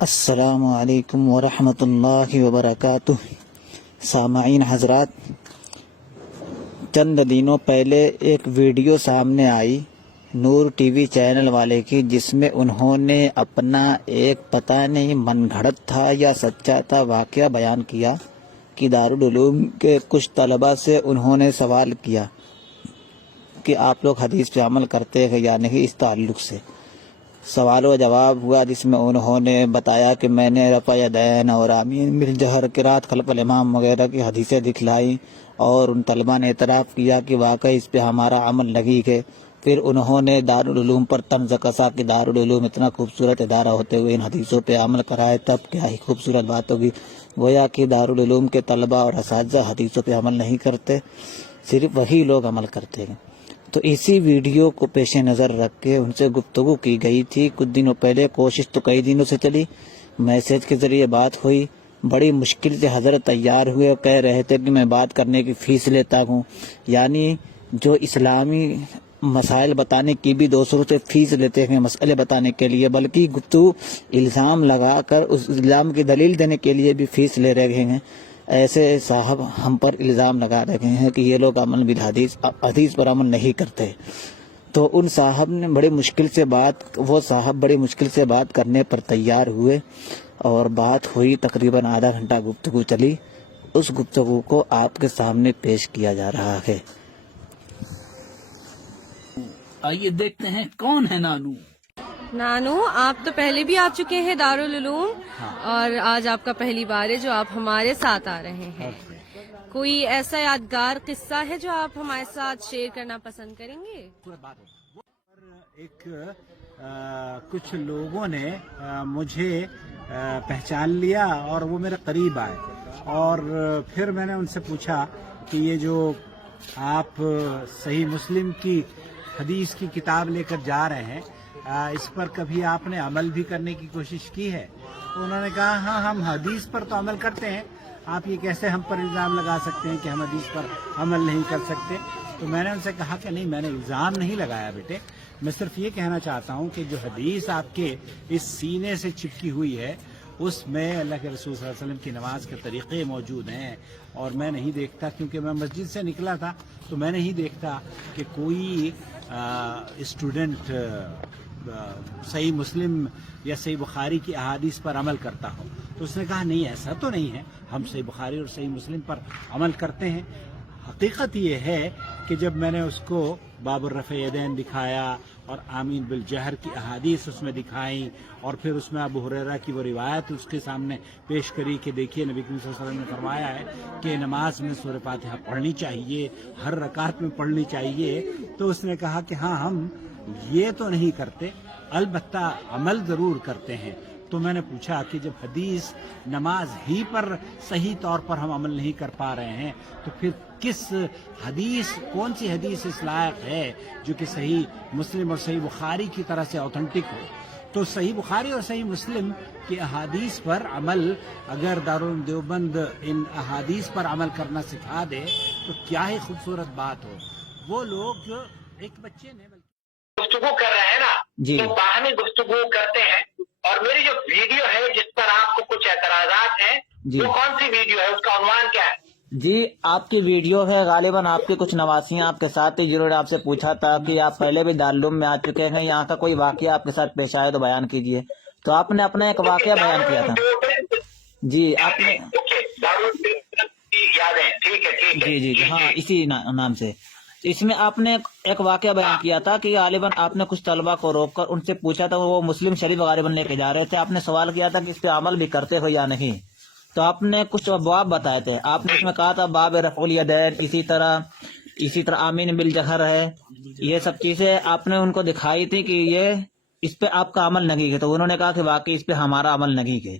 السلام علیکم ورحمۃ اللہ وبرکاتہ۔ سامعین حضرات، چند دنوں پہلے ایک ویڈیو سامنے آئی نور ٹی وی چینل والے کی، جس میں انہوں نے اپنا ایک پتہ نہیں من گھڑت تھا یا سچا تھا واقعہ بیان کیا کہ دارالعلوم کے کچھ طلباء سے انہوں نے سوال کیا کہ آپ لوگ حدیث پہ عمل کرتے ہیں یا نہیں۔ اس تعلق سے سوال و جواب ہوا، جس میں انہوں نے بتایا کہ میں نے رفع یدین اور آمین بالجہر، قرات خلف الامام وغیرہ کی حدیثیں دکھلائیں، اور ان طلباء نے اعتراف کیا کہ واقعی اس پہ ہمارا عمل لگی ہے۔ پھر انہوں نے دارالعلوم پر طنز کسا کہ دارالعلوم اتنا خوبصورت ادارہ ہوتے ہوئے ان حدیثوں پہ عمل کرائے، تب کیا ہی خوبصورت بات ہوگی۔ گویا کہ دارالعلوم کے طلباء اور اساتذہ حدیثوں پہ عمل نہیں کرتے، صرف وہی لوگ عمل کرتے ہیں۔ تو اسی ویڈیو کو پیش نظر رکھ کے ان سے گفتگو کی گئی تھی کچھ دنوں پہلے۔ کوشش تو کئی دنوں سے چلی، میسج کے ذریعے بات ہوئی، بڑی مشکل سے حضرت تیار ہوئے اور کہہ رہے تھے کہ میں بات کرنے کی فیس لیتا ہوں، یعنی جو اسلامی مسائل بتانے کی بھی دوسروں سے فیس لیتے ہیں مسئلے بتانے کے لیے، بلکہ گفتگو الزام لگا کر اس الزام کی دلیل دینے کے لیے بھی فیس لے رہے ہیں۔ ایسے صاحب ہم پر الزام لگا رہے ہیں کہ یہ لوگ عمل بالحدیث، حدیث پر عمل نہیں کرتے۔ تو ان صاحب نے بڑی مشکل سے بات کرنے پر تیار ہوئے اور بات ہوئی، تقریباً آدھا گھنٹہ گفتگو چلی۔ اس گفتگو کو آپ کے سامنے پیش کیا جا رہا ہے۔ آئیے دیکھتے ہیں کون ہے نانو۔ نانو، آپ تو پہلے بھی آ چکے ہیں دارالعلوم، اور آج آپ کا پہلی بار ہے جو آپ ہمارے ساتھ آ رہے ہیں۔ کوئی ایسا یادگار قصہ ہے جو آپ ہمارے ساتھ شیئر کرنا پسند کریں گے؟ ایک کچھ لوگوں نے مجھے پہچان لیا اور وہ میرے قریب آئے، اور پھر میں نے ان سے پوچھا کہ یہ جو آپ صحیح مسلم کی حدیث کی کتاب لے کر جا رہے ہیں، اس پر کبھی آپ نے عمل بھی کرنے کی کوشش کی ہے؟ تو انہوں نے کہا ہاں، ہم حدیث پر تو عمل کرتے ہیں، آپ یہ کیسے ہم پر الزام لگا سکتے ہیں کہ ہم حدیث پر عمل نہیں کر سکتے؟ تو میں نے ان سے کہا کہ نہیں، میں نے الزام نہیں لگایا بیٹے، میں صرف یہ کہنا چاہتا ہوں کہ جو حدیث آپ کے اس سینے سے چپکی ہوئی ہے، اس میں اللہ کے رسول صلی اللہ علیہ وسلم کی نماز کے طریقے موجود ہیں، اور میں نہیں دیکھتا، کیونکہ میں مسجد سے نکلا تھا تو میں نہیں دیکھتا کہ کوئی اسٹوڈنٹ صحیح مسلم یا صحیح بخاری کی احادیث پر عمل کرتا ہو۔ تو اس نے کہا نہیں، ایسا تو نہیں ہے، ہم صحیح بخاری اور صحیح مسلم پر عمل کرتے ہیں۔ حقیقت یہ ہے کہ جب میں نے اس کو باب الرفع یدین دکھایا اور آمین بالجہر کی احادیث اس میں دکھائیں، اور پھر اس میں ابو ہریرہ کی وہ روایت اس کے سامنے پیش کری کہ دیکھیے نبی کریم صلی اللہ علیہ وسلم نے فرمایا ہے کہ نماز میں سورہ فاتحہ پڑھنی چاہیے، ہر رکعت میں پڑھنی چاہیے، تو اس نے کہا کہ ہاں، ہم یہ تو نہیں کرتے، البتہ عمل ضرور کرتے ہیں۔ تو میں نے پوچھا کہ جب حدیث نماز ہی پر صحیح طور پر ہم عمل نہیں کر پا رہے ہیں، تو پھر کس حدیث، کون سی حدیث اس لائق ہے جو کہ صحیح مسلم اور صحیح بخاری کی طرح سے اوتھنٹک ہو؟ تو صحیح بخاری اور صحیح مسلم کی احادیث پر عمل، اگر دارالعلوم دیوبند ان احادیث پر عمل کرنا سکھا دے تو کیا ہی خوبصورت بات ہو۔ وہ لوگ جو ایک بچے نے گفتگو کر رہے ہیں نا، جی، تو باہمی گفتگو کرتے ہیں، اور میری جو ویڈیو ہے جس پر آپ کو کچھ اعتراضات ہیں، جی، وہ کون سی ویڈیو ہے، اس کا عنوان کیا ہے؟ جی آپ کی ویڈیو ہے، غالباً آپ کے کچھ نواسیاں آپ کے ساتھ تھے جنہوں نے آپ سے پوچھا تھا کہ آپ پہلے بھی دارالعلوم میں آ چکے ہیں، یہاں کا کوئی واقعہ آپ کے ساتھ پیش آئے تو بیان کیجئے۔ تو آپ نے اپنا ایک واقعہ بیان کیا تھا۔ جی آپ نے، کی یادیں، ٹھیک ہے، جی جی ہاں، اسی نام سے اس میں آپ نے ایک واقعہ بیان کیا تھا کہ غالباً آپ نے کچھ طلبہ کو روک کر ان سے پوچھا تھا، وہ مسلم شریف غالباً لے کے جا رہے تھے، آپ نے سوال کیا تھا کہ اس پہ عمل بھی کرتے ہو یا نہیں۔ تو آپ نے کچھ ابواب بتائے تھے، آپ نے اس میں کہا تھا باب رفع الیدین، اسی طرح آمین بالجہر ہے، یہ سب چیزیں آپ نے ان کو دکھائی تھی کہ یہ اس پہ آپ کا عمل نہیں ہے۔ تو انہوں نے کہا کہ واقعی اس پہ ہمارا عمل نہیں ہے،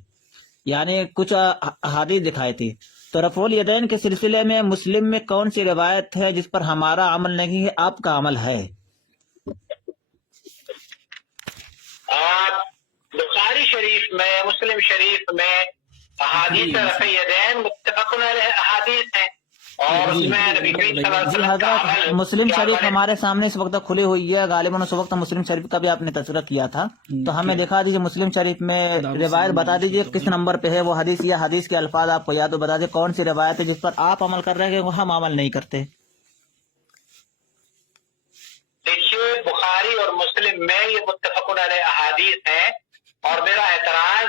یعنی کچھ احادیث دکھائی تھی۔ تو رفع الیدین کے سلسلے میں مسلم میں کون سی روایت ہے جس پر ہمارا عمل نہیں ہے، آپ کا عمل ہے؟ بخاری شریف میں، مسلم شریف میں احادیث رفع یدین متفق علیہ احادیث ہیں، اور اس میں نبی کریم صلی اللہ علیہ جی وسلم کا حضرت عمل مسلم کیا شریف بنے؟ ہمارے سامنے اس وقت کھلی ہوئی ہے، غالباً اس وقت مسلم شریف کا بھی آپ نے تذکرہ کیا تھا، تو ہمیں دکھا دیجیے مسلم شریف میں روایت بتا دیجیے کس نمبر پہ ہے وہ حدیث، یا حدیث کے الفاظ آپ کو یاد ہو بتا دیجیے کون سی روایت ہے جس پر آپ عمل کر رہے ہیں وہ ہم عمل نہیں کرتے۔ دیکھیے بخاری اور مسلم میں یہ متفق علیہ احادیث ہیں، اور میرا اعتراض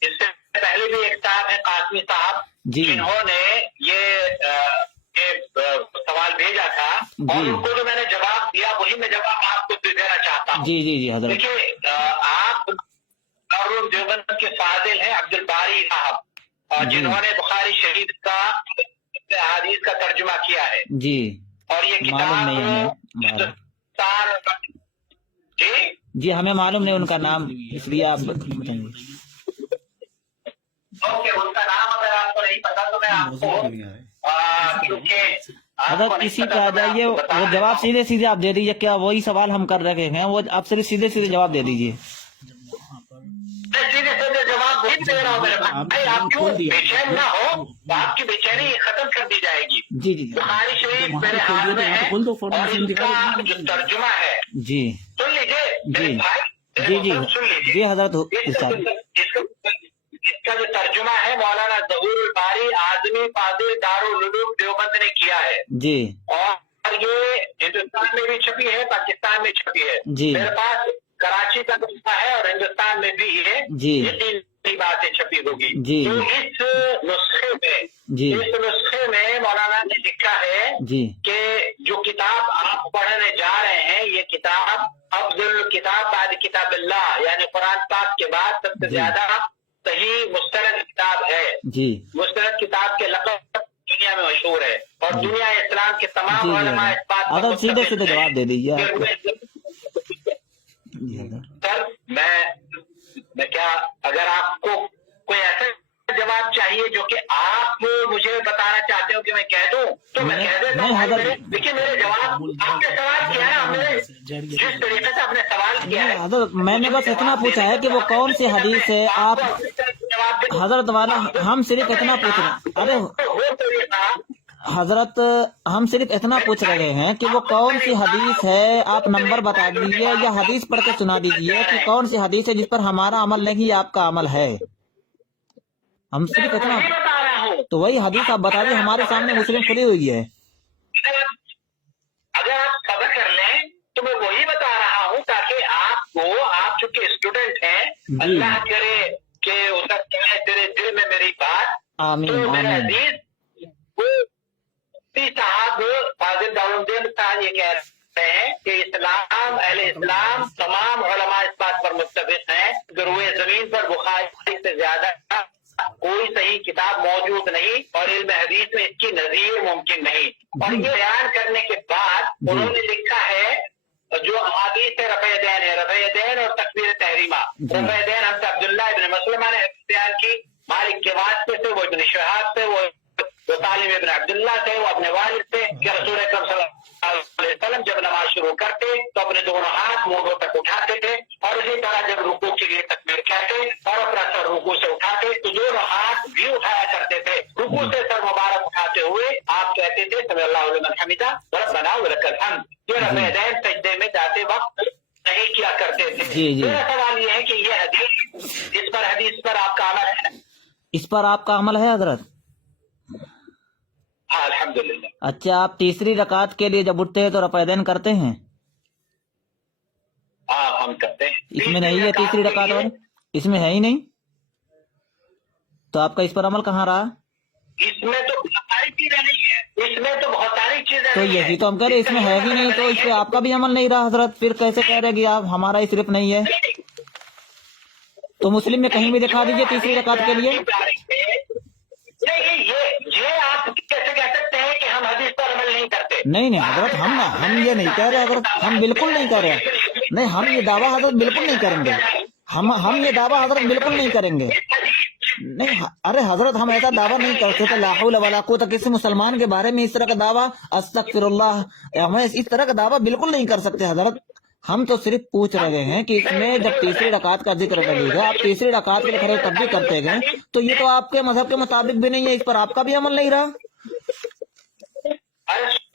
اس سے پہلے بھی ایک صاحب ہے قاسمی صاحب جی جنہوں نے یہ سوال بھیجا تھا، اور ان کو جو میں نے جواب دیا وہی میں جواب آپ کو دینا چاہتا ہوں۔ جی جی جی حضرت دیکھیے آپ دارالعلوم دیوبند کے فاضل ہیں عبد الباری صاحب، جنہوں نے بخاری شریف کا احادیث کا ترجمہ کیا ہے، جی اور یہ معلوم نہیں ہمیں، کتاب جی جی ہمیں معلوم نہیں ان کا نام، اس لیے آپ بتائیں گے۔ اوکے، ان کا نام اگر آپ کو نہیں پتا تو میں آپ کو کیونکہ اگر کسی پہ آ جائیے وہ جواب سیدھے سیدھے آپ دے دیجیے، کیا وہی سوال ہم کر رہے ہیں وہ آپ صرف سیدھے سیدھے جواب دے دیجیے۔ سیدھے سیدھے جواب وہی دے رہا ہوں میرے بھائی، آپ کیوں بے چین نہ ہو تو آپ کی بے چینی ختم کر دی جائے گی۔ جی جی بخاری شریف میرے ہاتھ میں ہے اور اس کا جو ترجمہ ہے جی سن لیجیے میرے بھائی، جی جی سن لیجیے، جی حضرت اس کا جو ترجمہ ہے مولانا ظہور الباری اعظمی فاضل دارالعلوم دیوبند نے کیا ہے، جی اور یہ ہندوستان میں بھی چھپی ہے، پاکستان میں چھپی ہے، جی میرے پاس کراچی کا نسخہ ہے اور ہندوستان میں بھی ہے، جی یہ تین باتیں چھپی ہوگی۔ جی تو اس نسخے میں جی مولانا نے لکھا ہے جی کہ جو کتاب آپ پڑھنے جا رہے ہیں یہ کتاب افضل کتاب بعد کتاب اللہ، یعنی قرآن پاک کے بعد سب سے زیادہ صحیح مستند کتاب ہے، جی مستند کتاب کے لقب دنیا میں مشہور ہے، اور دنیا اسلام کے تمام جی علماء اس بات پر حضرت سیدھے متفق سیدھے ہیں جواب دے دیجیے کہ آپ کو۔ جی حضرت سر میں کیا، اگر آپ کو کوئی ایسا جواب چاہیے جو کہ آپ مجھے بتانا چاہتے ہو کہ میں کہہ دوں تو میں کہہ دیتا نہیں حضرت، ہوں، لیکن میرے جواب آپ نے سوال کیا ہے، ہم نے جس طریقے سے آپ نے سوال کیا ہے حضرت میں نے بس اتنا پوچھا ہے کہ وہ کون سی حدیث ہے آپ حضرت والا، ہم صرف اتنا پوچھ رہے ہیں، ارے حضرت ہم صرف اتنا پوچھ رہے ہیں کہ وہ کون سی حدیث ہے، آپ نمبر بتا دیجیے یا حدیث پڑھ کے سنا دیجیے کہ کون سی حدیث ہے جس پر ہمارا عمل نہیں آپ کا عمل ہے، ہم صرف اتنا، بتا رہا ہوں۔ تو وہی حدیث آپ بتا دیجیے، ہمارے سامنے مسلم کھلی ہوئی ہے۔ اگر آپ صبر کر لیں تو میں وہی بتا رہا ہوں تاکہ آپ کو، آپ چونکہ اسٹوڈنٹ ہیں، اللہ کرے کہ اتر جائے تیرے دل میں میری بات، آمین تو میرے آمین۔ عزیز صاحب فاضل دارالعلوم صاحب یہ کہہ رہے ہیں کہ اسلام، اہل اسلام تمام علماء اس بات پر متفق ہیں کہ روئے زمین پر بخاری سے زیادہ کوئی صحیح کتاب موجود نہیں، اور علم حدیث میں اس کی نظیر ممکن نہیں۔ اور یہ بیان کرنے کے بعد انہوں نے لکھا ہے جو احادیث رفع دین ہے، رفع دین اور تکبیر تحریمہ، رفع دین ہم سے عبداللہ ابن مسلمہ نے بیان کی، مالک کے واسطے سے، وہ ابن شہاب سے، وہ طالب ابن عبداللہ سے، وہ اپنے والد سے، کہ رسول اکرم صلی اللہ علیہ وسلم جب نماز شروع کرتے تو اپنے دونوں ہاتھ مونڈوں تک اٹھاتے تھے، اور اسی طرح جب رکوع کے لیے تکبیر کہتے اور اپنا سر رکوع سے اٹھاتے تو دونوں ہاتھ بھی اٹھایا کرتے تھے، رکوع سے سر مبارک اٹھاتے ہوئے آپ کہتے تھے سمی اللہ لمن حمدہ ربنا ولک الحمد۔ یہ رفع دین سجدے میں جاتے وقت نہیں کیا کرتے تھے۔ میرا سوال یہ ہے کہ یہ حدیث پر آپ کا عمل ہے؟ اس پر آپ کا عمل ہے حضرت؟ ہاں الحمدللہ۔ اچھا، آپ تیسری رکعت کے لیے جب اٹھتے ہیں تو رفع دین کرتے ہیں؟ ہاں ہم کرتے ہیں۔ اس میں نہیں ہے تیسری رکعت والی، اس میں ہے ہی نہیں، تو آپ کا اس پر عمل کہاں رہا؟ اس میں تو بہت ساری چیزیں نہیں ہے، اس میں تو بہت ساری چیزیں تو یہی تو ہم کہہ رہے اس میں ہے ہی نہیں، تو اس پہ آپ کا بھی عمل نہیں رہا حضرت، پھر کیسے کہہ رہے کہ آپ ہمارا ہی صرف نہیں ہے؟ تو مسلم میں کہیں بھی دکھا دیجیے تیسری رکعت کے لیے۔ یہ آپ کیسے کہہ سکتے ہیں کہ ہم حدیث پر عمل نہیں کرتے؟ نہیں نہیں حضرت، ہم یہ نہیں کہہ رہے حضرت، ہم بالکل نہیں کہہ رہے، نہیں ہم یہ دعویٰ حضرت بالکل نہیں کریں گے، ہم یہ دعویٰ حضرت بالکل نہیں کریں گے، نہیں ارے حضرت ہم ایسا دعویٰ نہیں کرتے تھے، لا حول ولا قوت، کسی مسلمان کے بارے میں اس طرح کا دعویٰ، استغفر اللہ، ہمیں اس طرح کا دعویٰ بالکل نہیں کر سکتے حضرت، ہم تو صرف پوچھ رہے ہیں کہ اس میں جب تیسری رکعت کا ذکر کرے گا، آپ تیسری رکعت کے لیے کھڑے تب بھی کرتے گئے، تو یہ تو آپ کے مذہب کے مطابق بھی نہیں ہے، اس پر آپ کا بھی عمل نہیں رہا۔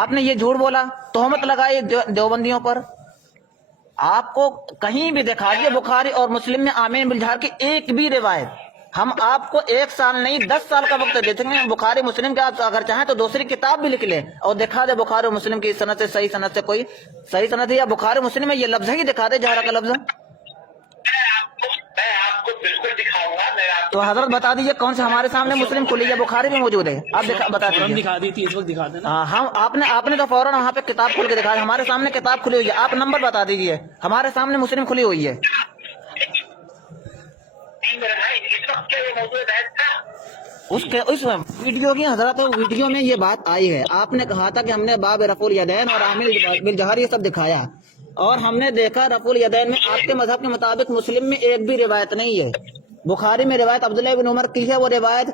آپ نے یہ جھوٹ بولا، تہمت لگائی دیوبندیوں پر. آپ کو کہیں بھی دکھا دیے بخاری اور مسلم میں آمین بالجہر کی ایک بھی روایت. ہم آپ کو 1 سال نہیں 10 سال کا وقت دیتے ہیں. بخاری مسلم کے آپ اگر چاہیں تو دوسری کتاب بھی لکھ لیں اور دکھا دے بخاری اور مسلم کی سند سے، صحیح سند سے، کوئی صحیح سند ہے یا بخاری مسلم میں یہ لفظ ہی دکھا دے، جہرہ کا لفظ. میں آپ کو بالکل دکھاؤں گا. میں آپ تو حضرت بتا دیجئے کون سے ہمارے سامنے مسلم کھلی ہے، بخاری میں موجود ہے، آپ بتا فوراً دیجئے. دکھا دی تھی، اس وقت دکھا دینا. ہاں ہم آپ نے تو فوراً وہاں پہ کتاب کھول کے دکھایا. ہمارے سامنے کتاب کھلی ہوئی ہے، آپ نمبر بتا دیجئے. ہمارے سامنے مسلم کھلی ہوئی ہے. میرے بھائی اس وقت کیا یہ موضوع بحث تھا؟ اس ویڈیو کی حضرت ویڈیو میں یہ بات آئی ہے. آپ نے کہا تھا کہ ہم نے باب رفع الیدین اور آمین بالجہر یہ سب دکھایا، اور ہم نے دیکھا رفع الیدین میں آپ کے مذہب کے مطابق مسلم میں ایک بھی روایت نہیں ہے. بخاری میں روایت عبداللہ بن عمر کی ہے، وہ روایت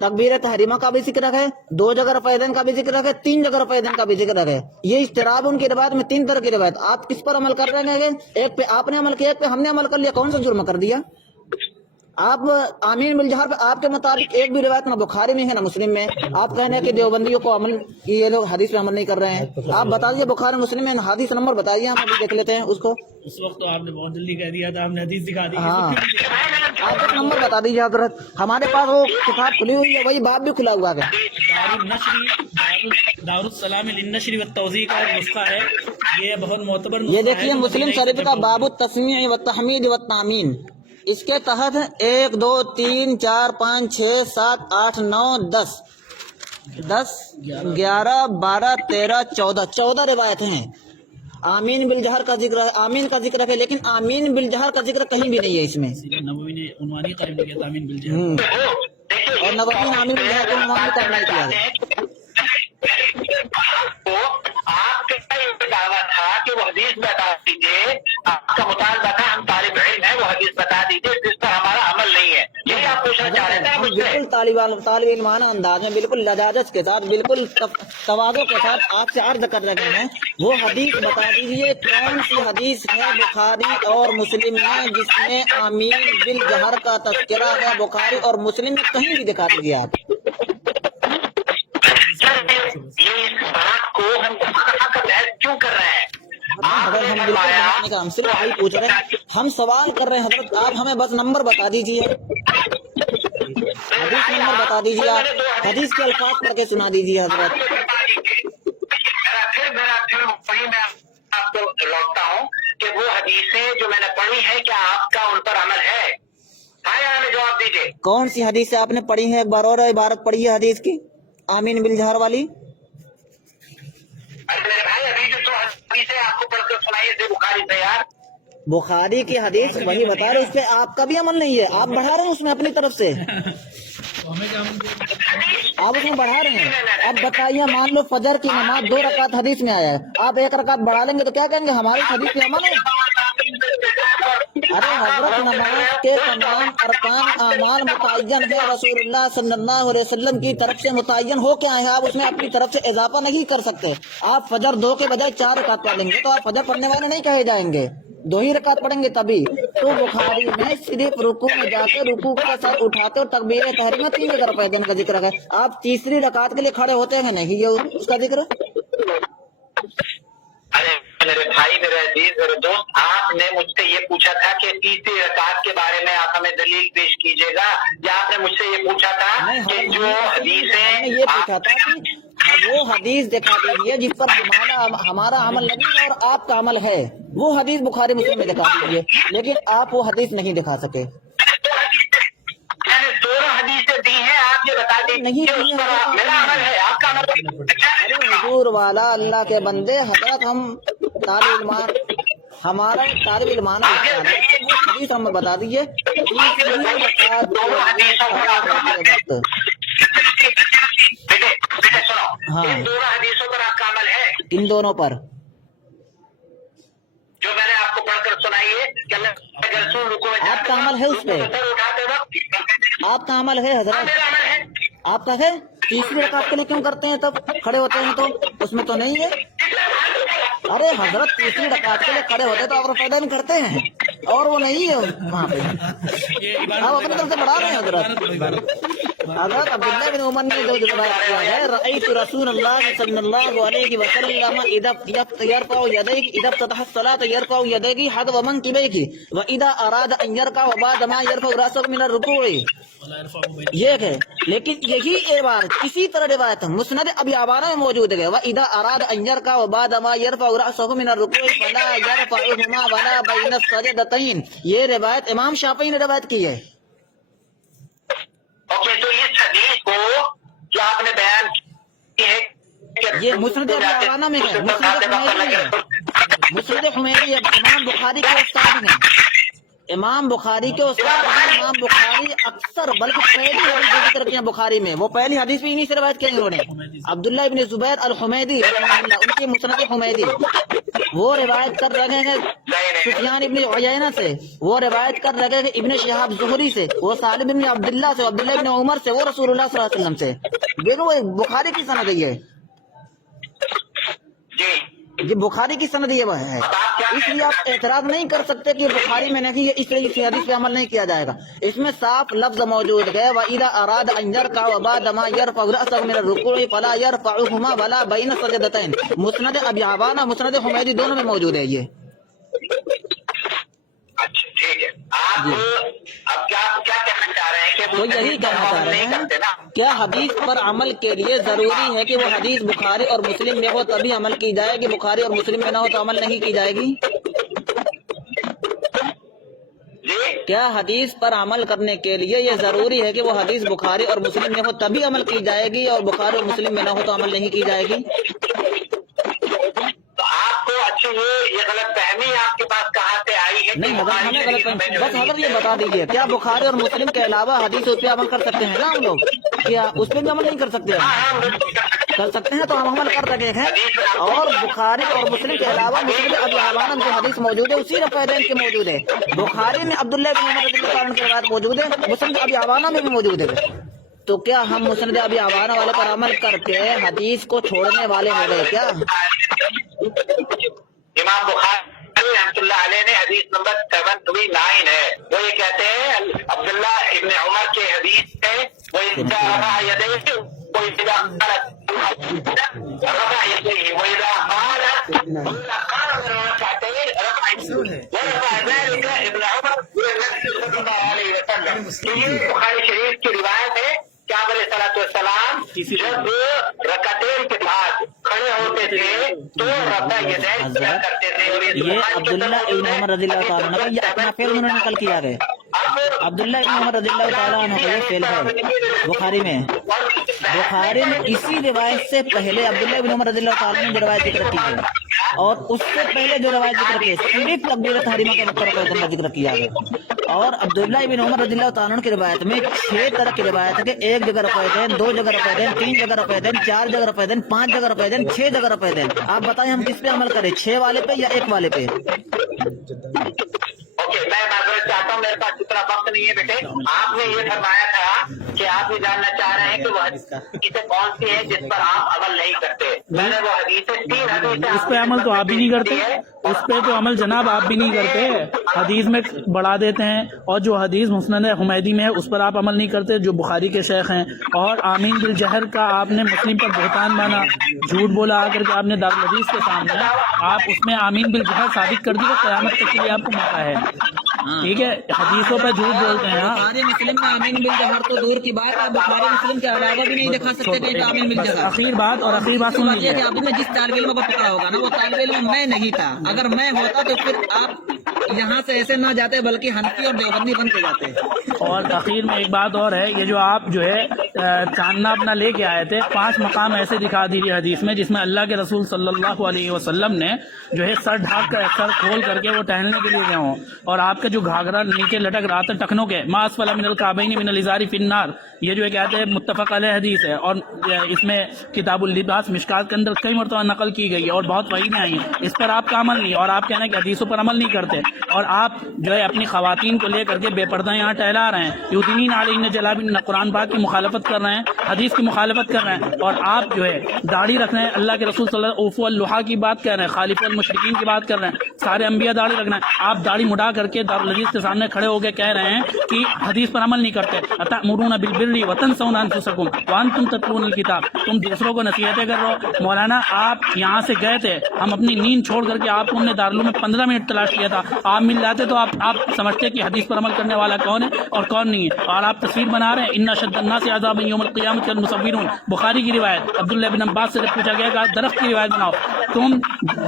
تکبیر تحریمہ کا بھی ذکر ہے، 2 جگہ رفع الیدین کا بھی ذکر ہے، 3 جگہ رفع الیدین کا بھی ذکر ہے. یہ اضطراب ان کی روایت میں 3 طرح کی روایت. آپ کس پر عمل کر رہے ہیں؟ ایک پہ آپ نے عمل کیا، ایک پہ ہم نے عمل کر لیا. کون سا جرم کر دیا؟ آپ آمین بالجہر پہ آپ کے مطابق ایک بھی روایت نہ بخاری میں ہے نہ مسلم میں. آپ کہنے کہ دیوبندیوں کو عمل کی، یہ لوگ حدیث پہ عمل نہیں کر رہے ہیں. آپ بتا دیجیے بخاری مسلم میں حدیث نمبر بتائیے، ہم ابھی دیکھ لیتے ہیں اس کو. اس وقت تو آپ نے بہت جلدی کہہ دیا تھا، ہم نے حدیث دکھا دی. ہاں آپ ایک نمبر بتا دیجیے حضرت. ہمارے پاس وہ کتاب کھلی ہوئی ہے، وہی باب بھی کھلا ہوا ہے. دارالسلام للنشر والتوزیع کا نسخہ ہے، یہ بہت معتبر نسخہ ہے. یہ دیکھیے مسلم شریف کا باب التسمیع والتحمید والتعمین. اس کے تحت 1 2 3 4 5 6 7 8 9 10 11 12 13 14 روایت ہیں. آمین بالجہر کا ذکر ہے، آمین کا ذکر ہے، لیکن آمین بالجہر کا ذکر کہیں بھی نہیں ہے اس میں. نبوی نے عنوان ہی قائم کیا تھا آمین بالجہر. اور نبوی نے آمین بالجہر کو عنوان بھی کرنا کیا ہے. آپ کا یہ دعویٰ تھا کہ وہ حدیث بتا دیجیے، آپ کا مطالبہ تھا ہم طالب علم ہیں، وہ حدیث بتا دیجیے جس پر ہمارا عمل نہیں ہے. یہی آپ پوچھنا چاہ رہے تھے ہم مجھ سے؟ بالکل طالب علمانہ انداز میں، بالکل لجاجت کے ساتھ، بالکل تواضع کے ساتھ آپ سے عرض کر رہے ہیں وہ حدیث بتا دیجیے کون سی حدیث ہے بخاری اور مسلم میں جس میں آمین بالجہر کا تذکرہ ہے. بخاری اور مسلم میں کہیں بھی دکھا دیجیے آپ. یہ اس بات کو ہم بحث کیوں کر رہے ہیں؟ حضرت ہم بالکل بات نہیں کر، ہم صرف وہی پوچھ رہے ہیں، ہم سوال کر رہے ہیں. حضرت آپ ہمیں بس نمبر بتا دیجیے، حدیث نمبر بتا دیجیے، آپ حدیث کے الفاظ پڑھ کے سنا دیجیے حضرت. پھر وہی میں آپ کو لوٹتا ہوں کہ وہ حدیثیں جو میں نے پڑھی ہیں کیا آپ کا ان پر عمل ہے؟ ہمیں جواب دیجیے. کون سی حدیث آپ نے پڑھی ہے؟ ایک بار اور عبارت پڑھی ہے حدیث کی آمین بالجہر والی. میرے بھائی ابھی جو 2 حدیثیں آپ کو پڑھ کر سنائی تھے بخاری سے یار. بخاری کی حدیث وہی بتا رہے، اس پہ آپ کا بھی عمل نہیں ہے، آپ بڑھا رہے ہیں اس میں اپنی طرف سے، آپ اس میں بڑھا رہے ہیں. اب بتائیے مان لو فجر کی نماز 2 رکعت حدیث میں آیا ہے، آپ 1 رکعت بڑھا لیں گے تو کیا کہیں گے ہماری حدیث پہ عمل ہے؟ ارے حضرت نماز کے تمام ارکان اعمال متعین ہے، رسول اللہ صلی اللہ علیہ وسلم کی طرف سے متعین ہو کے آئے ہیں، آپ اس میں اپنی طرف سے اضافہ نہیں کر سکتے. آپ فجر 2 کے بجائے 4 رکعت پڑھ لیں گے تو آپ فجر پڑھنے والے نہیں کہے جائیں گے، 2 ہی رکعت پڑھیں گے تبھی. تو بخاری میں صرف رکوع میں جا کے رکوع کا سر اٹھاتے اور تکبیر تحریمہ 3 جگہ رفع الیدین کا ذکر ہے. آپ تیسری رکعت کے لیے کھڑے ہوتے ہیں نہیں، یہ اس کا ذکر ہے. ارے میرے بھائی، میرے عزیز، میرے دوست، آپ نے مجھ سے یہ پوچھا تھا کہ تیسری رکعت کے بارے میں آپ ہمیں دلیل پیش کیجیے گا، یا آپ نے مجھ سے یہ پوچھا تھا کہ جو حدیثیں یہ پوچھا تھا کہ وہ حدیث دکھا دیجیے جس پر ہمارا عمل نہیں ہے اور آپ کا عمل ہے، وہ حدیث بخاری مسلم میں دکھا دیجیے، لیکن آپ وہ حدیث نہیں دکھا سکے. میں نے 2 حدیثیں دی ہیں، آپ یہ بتا دیجیے کہ اس پر میرا عمل ہے، آپ کا عمل ہے. ارے حضور والا اللہ کے بندے، حضرت ہم طالب علمان، ہمارا طالب علمانہ وہ حدیث ہمیں بتا دیجیے. ہاں ان 2 حدیثوں پر آپ کا عمل ہے؟ ان دونوں پر جو میں نے آپ کو پڑھ کر سنائی ہے کہ اللہ رسول رکوع میں آپ کا عمل ہے اس پہ، اٹھاتے وقت آپ کا عمل ہے حضرت، میرا عمل ہے. آپ کا ہے. تیسری رکعت کے لیے کیوں کرتے ہیں تب کھڑے ہوتے ہیں تو اس میں تو نہیں ہے. ارے حضرت تیسری رکعت کے لیے کھڑے ہوتے تو آپ رفع الیدین کرتے ہیں اور وہ نہیں ہے وہاں پہ، آپ اپنی طرف سے بڑھا رہے ہیں حضرت. حضرت عبداللہ بن عمر نے جو روایت کیا ہے رأیت رسول اللہ صلی اللہ علیہ وسلم اذا يرفع يديه اذا افتتح الصلاة يرفع يديه حذو منكبيه واذا اراد ان يركع وبعد ما يرفع راسه من الركوع. یہ ہے لیکن یہی عبارت اسی طرح روایت مسند ابی عوانہ میں موجود ہے واذا اراد ان يركع وبعد ما يرفع راسه من الركوع فلا يرفعهما ولا بين السجدتين. یہ روایت امام شافعی نے روایت کی ہے. اوکے، تو اس حدیث کو جو آپ نے بیان کی ہے یہ مسند ابی عوانہ میں ہے، مسند حمیدی امام بخاری کے استاد ہیں، امام بخاری کے استاد ہیں. امام بخاری اکثر بلکہ پہلی حدیث ذکر کی ہے بخاری میں، وہ پہلی حدیث بھی انہی سے روایت کی انہوں نے. عبداللہ ابن زبیر الحمیدی رحمہ اللہ، ان کی مسند حمیدی، وہ روایت کر رہے ہیں سفیان ابن عیینہ سے، وہ روایت کر رہے ہیں ابن شہاب زہری سے، وہ سالم ابن عبداللہ سے، عبداللہ ابن عمر سے، وہ رسول اللہ صلی اللہ علیہ وسلم سے. دیکھو بخاری کی سند ہے یہ بخاری کی سند یہ ہے، اس لیے آپ اعتراض نہیں کر سکتے کہ بخاری میں نہیں ہے اس لیے اس حدیث پہ عمل نہیں کیا جائے گا. اس میں صاف لفظ موجود ہے وَإِذَا أَرَادَ أَن يَرْكَعَ وَبَعْدَ مَا يَرْفَعُ رَأْسَهُ مِنَ الرُّكُوعِ فَلَا يَرْفَعُهُمَا وَلَا بَيْنَ السَّجْدَتَيْنِ. مسند ابی عوانہ مسند حمیدی دونوں میں موجود ہے یہ. اچھا ٹھیک ہے، آپ اب کیا کہنا چاہ رہے ہیں کہ تو یہی کہنا چاہ رہے ہیں کیا حدیث پر عمل کے لیے ضروری ہے کہ وہ حدیث بخاری اور مسلم میں ہو تبھی عمل کی جائے گی، بخاری اور مسلم میں نہ ہو تو عمل نہیں کی جائے گی؟ کیا حدیث پر عمل کرنے کے لیے یہ ضروری ہے کہ وہ حدیث بخاری اور مسلم میں ہو تبھی عمل کی جائے گی اور بخاری اور مسلم میں نہ ہو تو عمل نہیں کی جائے گی؟ تو آپ کو اچھی یہ غلط فہمی آپ کے پاس کہاں سے آئی ہے؟ نہیں حضرت ہمیں غلط فہمی، بس حضرت یہ بتا دیجیے کیا بخاری اور مسلم کے علاوہ حدیث پہ عمل کر سکتے ہیں نا ہم لوگ؟ کیا اس پہ بھی عمل نہیں کر سکتے؟ کر سکتے ہیں تو ہم عمل کر رہے ہیں. اور بخاری اور مسلم کے علاوہ مسند ابی عوانہ میں جو حدیث موجود ہے اسی رفعین کی موجود ہے. بخاری میں عبداللہ بن عمر رضی اللہ عنہ کی روایت موجود ہے، مسند ابی عوانہ میں بھی موجود ہے. تو کیا ہم مسند ابی عوانہ والے پر عمل کر کے حدیث کو چھوڑنے والے ہو گئے کیا؟ امام بخاری رحمۃ اللہ علیہ نے حدیث نمبر 739 ہے، وہ یہ کہتے ہیں عبداللہ ابن عمر کے حدیث ہے وہ بخاری شریف کی روایت ہے کہ آپ علیہ السلام جب رکعتین کے بعد کھڑے ہوتے تھے تو رفع یدین کیا کرتے تھے. یہ عبداللہ ابن عمر رضی اللہ تعالیٰ عنہ یہ اپنا فعل انہوں نے نقل کیا ہے. عبداللہ ابن عمر رضی اللہ تعالیٰ عنہ کا یہ فعل ہے بخاری میں. بخاری میں اسی روایت سے پہلے عبداللہ ابن عمر رضی اللہ تعالیٰ نے جو روایت ذکر کی ہے اور اس سے پہلے جو روایت ذکر کی ہے صرف تکبیر تحریمہ کے مقرر کا ذکر کیا ہے. اور عبداللہ ابن عمر رضی اللہ تعالیٰ عنہ کی روایت میں 6 طرح کی روایت ہے کہ 1 جگہ رفع دین، 2 جگہ رفع دین، 3 جگہ رفع دین، 4 جگہ رفع دین، 5 جگہ رفع دین، 6 جگہ رفع دین. آپ بتائیں ہم کس پہ عمل کریں، 6 والے پہ یا 1 والے پہ؟ اوکے، میں معذرت چاہتا ہوں، میرے پاس اتنا وقت نہیں ہے بیٹے. آپ نے یہ فرمایا تھا کہ آپ یہ جاننا چاہ رہے ہیں کہ وہ حدیثیں کون سی ہیں جس پر آپ عمل نہیں کرتے. میں نے وہ حدیثیں 3 حدیثیں اس پہ عمل تو آپ بھی نہیں کرتے، اس پہ تو عمل جناب آپ بھی نہیں کرتے، حدیث میں بڑھا دیتے ہیں. اور جو حدیث مسند حمیدی میں ہے اس پر آپ عمل نہیں کرتے جو بخاری کے شیخ ہیں. اور آمین بالجہر کا آپ نے مسلم پر بہتان مانا، جھوٹ بولا آ کر کے آپ نے دارالحدیث کے سامنے، آپ اس میں آمین بالجہر ثابت کر دی تو قیامت تک کے لیے آپ کو موقع ہے. ٹھیک ہے، حدیثوں پہ جھوٹ بولتے ہیں. بخاری مسلم میں آمین بالجہر تو دور کی بات ہے، بخاری مسلم کے علاوہ بھی نہیں دکھا سکتے کہ آمین بالجہر. آخری بات سن لیجیے کہ ابھی میں جس طالب علم کو پکڑا ہوگا نا وہ طالب علم میں نہیں تھا، اگر میں ہوتا تو پھر آپ یہاں سے ایسے نہ جاتے بلکہ حنفی اور دیوبندی بن کے جاتے. اور تاخیر میں ایک بات اور ہے، یہ جو آپ جو ہے چاندنا اپنا لے کے آئے تھے 5 مقام ایسے دکھا دیجیے حدیث میں جس میں اللہ کے رسول صلی اللہ علیہ وسلم نے جو ہے سر ڈھانک کر سر کھول کر کے وہ ٹہلنے کے لیے گئے ہوں اور آپ کا جو گھاگرا نیچے لٹک رہا تھا ٹخنوں کے ما اسفل من الکعبین من الازار فی النار، یہ جو ہے کہتے ہیں متفق علیہ حدیث ہے. اور اس میں کتاب اللباس مشکات کے اندر کئی مرتبہ نقل کی گئی ہے اور بہت وعیدیں آئی ہیں. اس پر آپ کا عمل نہیں اور آپ کہنا کہ حدیثوں پر عمل نہیں کرتے اور آپ جو ہے اپنی خواتین کو لے کر کے بے پردہ یہاں ٹہلا رہے ہیں. یدنین علیہن جلابیبن، قرآن پاک کی مخالفت کر رہے ہیں, حدیث کی مخالفت کر رہے ہیں, اور آپ جو ہے داڑھی رکھ رہے ہیں, اللہ کے رسول صلی اللہ علیہ وسلم اوفو اللحا کی بات کر رہے ہیں, خالف المشرکین کی بات کر رہے ہیں, سارے انبیاء داڑھی رکھنا ہے, آپ داڑھی مڑا کر کے دارالحدیث کے سامنے کھڑے ہو کے کہہ رہے ہیں کہ حدیث پر عمل نہیں کرتے. اتأمرون بالبر وتنسون انفسکم وانتم تتلون الکتاب, تم دوسروں کو نصیحتیں کر رہے ہو. مولانا آپ یہاں سے گئے تھے, ہم اپنی نیند چھوڑ کر کے آپ کو ہم نے دارالعلوم میں 15 منٹ تلاش کیا تھا, آپ مل جاتے تو آپ سمجھتے کہ حدیث پر عمل کرنے والا کون ہے اور کون نہیں ہے, اور آپ تصویر بنا رہے ہیں ان اشد الناس عذابا یوم القیامۃ المصورون, بخاری کی روایت. عبداللہ بن عباس سے پوچھا گیا کہ درخت کی روایت بناؤ, تم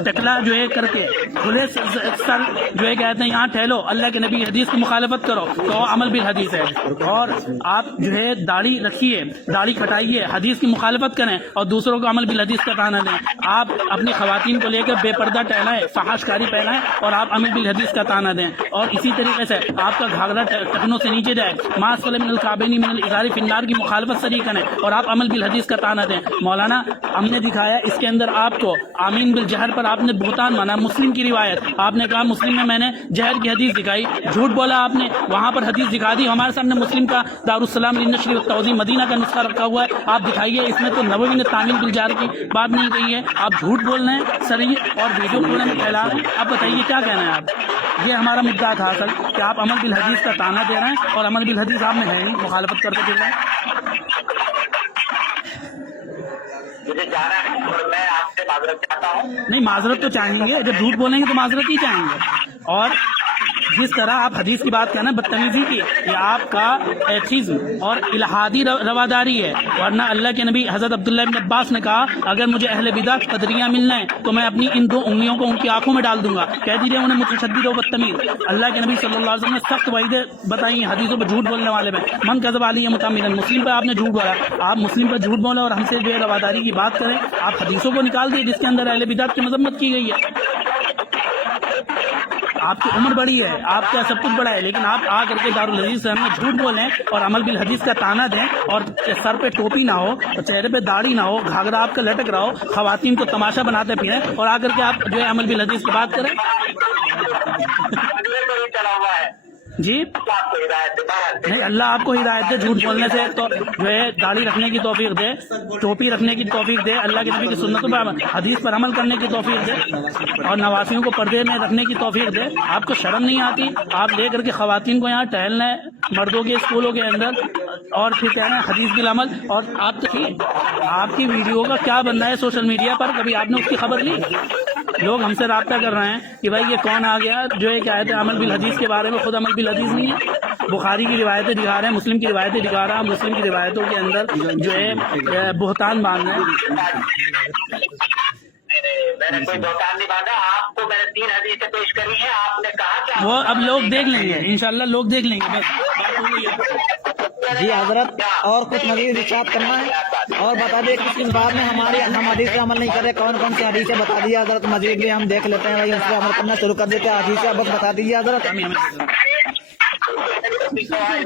ٹکلا جو ہے کر کے کھلے سر جو ہے کہتے ہیں یہاں ٹھہلو, اللہ کے نبی حدیث کی مخالفت کرو تو عمل بالحدیث ہے. اور آپ جو ہے داڑھی رکھیے, داڑھی کٹائیے, حدیث کی مخالفت کریں اور دوسروں کو عمل بالحدیث کا تانا دیں. آپ اپنی خواتین کو لے کر بے پردہ ٹہلائیں, فحش کاری پہنائیں اور آپ عمل بالحدیث کا تانا دیں. اور اسی طریقے سے آپ کا گھاگرا ٹخنوں سے نیچے جائے, ما اسفل من الکعبین من الازار فی النار کی مخالفت صریح کریں اور آپ عمل بالحدیث کا تانا دیں. مولانا ہم نے دکھایا اس کے اندر آپ کو آمین بالجہر پر آپ نے بہتان مانا. مسلم کی روایت آپ نے کہا مسلم میں نے جہر کی حدیث دکھائی, جھوٹ بولا آپ نے, وہاں پر حدیث دکھا دی. ہمارے سامنے مسلم کا دارالسلام للنشر والتوضیح مدینہ کا نسخہ رکھا ہوا ہے, آپ دکھائیے. اس میں تو نبوی نے تعمیل بالجہر کی بات نہیں کہی ہے, آپ جھوٹ بول رہے ہیں سری اور ویڈیو کھولنے میں پھیلا رہے ہیں. آپ بتائیے کیا کہنا ہے آپ؟ یہ ہمارا مدعا تھا اصل کہ آپ عمل بالحدیث کا تانا دے رہے ہیں اور عمل بالحدیث آپ میں ہے نہیں, مخالفت کرتے پھر رہے ہیں. مجھے جانا ہے اور میں آپ سے معذرت چاہتا ہوں. نہیں معذرت تو چاہیں گے, جب جھوٹ بولیں گے تو معذرت ہی چاہیں گے. اور جس طرح آپ حدیث کی بات کرنا بدتمیزی کی, یہ آپ کا ایتھیزم اور الہادی رواداری ہے. ورنہ اللہ کے نبی حضرت عبداللہ بن عباس نے کہا اگر مجھے اہل بدعت قدریاں ملنا ہے تو میں اپنی ان 2 انگلیوں کو ان کی آنکھوں میں ڈال دوں گا. کہہ دیجیے انہیں متشدد و بدتمیز. اللہ کے نبی صلی اللہ علیہ وسلم نے سخت وعیدیں بتائی ہیں حدیثوں پہ جھوٹ بولنے والے میں. من کذب علی متعمدا, مسلم پہ آپ نے جھوٹ بولا, آپ مسلم پہ جھوٹ بولا اور ہم سے جو رواداری کی بات کریں. آپ حدیثوں کو نکال دیے جس کے اندر اہل بدعت کی مذمت کی گئی ہے. آپ کی عمر بڑی ہے, آپ کا سب کچھ بڑا ہے, لیکن آپ آ کر کے دارالحدیث سے ہمیں جھوٹ بولیں اور عمل بالحدیث کا تانا دیں, اور سر پہ ٹوپی نہ ہو, چہرے پہ داڑھی نہ ہو, گھاگرا آپ کا لٹک رہا ہو, خواتین کو تماشا بناتے پھریں اور آ کر کے آپ جو ہے عمل بالحدیث کی بات کریں. چلا ہوا ہے جی آپ کو ہدایت دے. نہیں, اللہ آپ کو ہدایت دے جھوٹ بولنے سے, تو جو ہے داڑھی رکھنے کی توفیق دے, ٹوپی رکھنے کی توفیق دے, اللہ کے نبی کی سنتوں پر حدیث پر عمل کرنے کی توفیق دے, اور نواسیوں کو پردے میں رکھنے کی توفیق دے. آپ کو شرم نہیں آتی, آپ لے کر کے خواتین کو یہاں ٹہلنا ہے مردوں کے اسکولوں کے اندر, اور پھر کہنا ہے حدیث بالعمل. اور آپ کی ویڈیو کا کیا بن رہا ہے سوشل میڈیا پر, کبھی آپ نے اس کی خبر لی؟ لوگ ہم سے رابطہ کر رہے ہیں کہ بھائی یہ کون آ گیا جو ہے کہتے ہیں عمل بالحدیث کے بارے میں, خود عمل بالحدیث نہیں ہے. بخاری کی روایتیں دکھا رہے ہیں, مسلم کی روایتیں دکھا رہا ہے, مسلم کی روایتوں کے اندر جو ہے بہتان باندھ رہے ہیں. میں نے کوئی بہتان نہیں باندھا, آپ کو میں نے 3 حدیثیں پیش کری ہیں, آپ نے کہا کہ وہ اب لوگ دیکھ لیں گے, انشاءاللہ لوگ دیکھ لیں گے. بس بات ہو گئی ہے. جی حضرت, اور کچھ مزید ارشاد کرنا ہے اور بتا دیں کس بات میں ہم حدیث پہ عمل نہیں کر رہے, کون کون سی حدیثیں بتا دیجیے حضرت, مزید بھی ہم دیکھ لیتے ہیں بھائی, اس پہ عمل کرنا شروع کر دیتے ہیں. حدیثیں بس بتا دیجیے حضرت.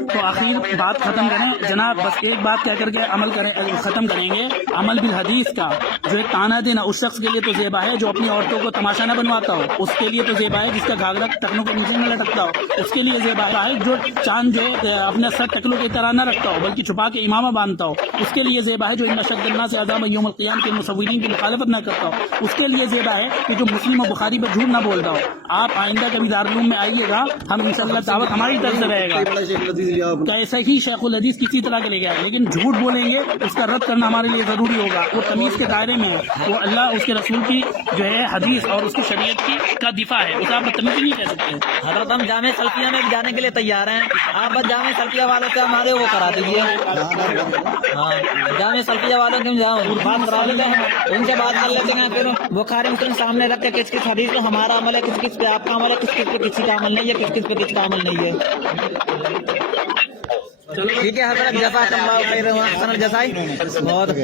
تو آخر بات ختم کریں جناب, بس ایک بات کہہ کر کے عمل کریں, ختم کریں گے. عمل بالحدیث کا جو ایک تانا دینا اس شخص کے لیے تو زیبا ہے جو اپنی عورتوں کو تماشا نہ بنواتا ہو, اس کے لیے تو زیبا ہے جس کا گھاگرا ٹکنوں کے نیچے نہ لٹکتا ہو, اس کے لیے زیبا ہے جو چاند جو اپنے سر ٹکلوں کی طرح نہ رکھتا ہو بلکہ چھپا کے امامہ باندھتا ہو, اس کے لیے زیبا ہے جو ان اشد الناس عذابا یوم القیامۃ کے مصورین کی مخالفت نہ کرتا ہو, اس کے لیے زیبا ہے کہ جو مسلم و بخاری پر جھوٹ نہ بولتا ہو. آپ آئندہ کبھی دارالعلوم میں آئیے گا, ہم انشاءاللہ دعوت ہماری طرف سے رہے گا. کیسا ہی شیخ الحدیث کسی طرح کے لے گیا, لیکن جھوٹ بولیں گے اس کا رد کرنا ہمارے لیے ضروری ہوگا. وہ تمیز کے دائرے میں ہے, وہ اللہ اس کے رسول کی جو ہے حدیث اور اس کی شریعت کی کا دفاع ہے, اسے آپ بدتمیزی نہیں کہہ سکتے. حضرت ہم جامع سلفیہ میں جانے کے لیے تیار ہیں, آپ بس جامع سلفیہ والوں سے ہمارے وہ کرا دیجیے. ہاں, جامع سلفیہ والوں کے بات کرا لیتے ہیں, ان سے بات کر لیتے ہیں. پھر بخاری مسلم سامنے رکھ کے کس کس حدیث میں ہمارا عمل ہے, کس کس پہ آپ کا عمل ہے, کس کس پہ کسی کا عمل نہیں ہے, کس کس پہ کس کا عمل نہیں ہے. ٹھیک ہے حضرت, جزاک اللہ خیر احسن الجزائی.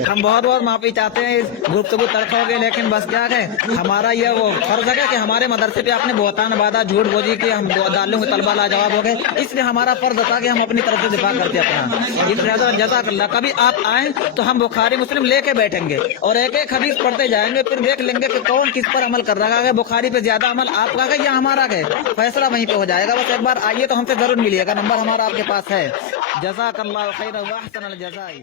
ہم بہت بہت معافی چاہتے ہیں اس گفتگو تلخ ہو گئے, لیکن بس کیا ہے ہمارا یہ وہ فرض ہے کہ ہمارے مدرسے پہ آپ نے بہتان بادا جھوٹ بولی کہ ہم دارالعلوم کے طلبہ لاجواب ہو گئے, اس لیے ہمارا فرض تھا کہ ہم اپنی طرف سے دفاع کرتے اپنا. اس لیے حضرت جزاک اللہ, کبھی آپ آئیں تو ہم بخاری مسلم لے کے بیٹھیں گے اور ایک ایک حدیث پڑھتے جائیں گے, پھر دیکھ لیں گے کہ کون کس پر عمل کر رہا ہے. بخاری پہ زیادہ عمل آپ کا ہے یا ہمارا ہے, فیصلہ وہیں پہ ہو جائے گا. بس ایک بار آئیے تو ہم سے ضرور ملیے گا, نمبر ہمارا آپ کے پاس ہے. جزاک اللہ خیر و احسن الجزائی.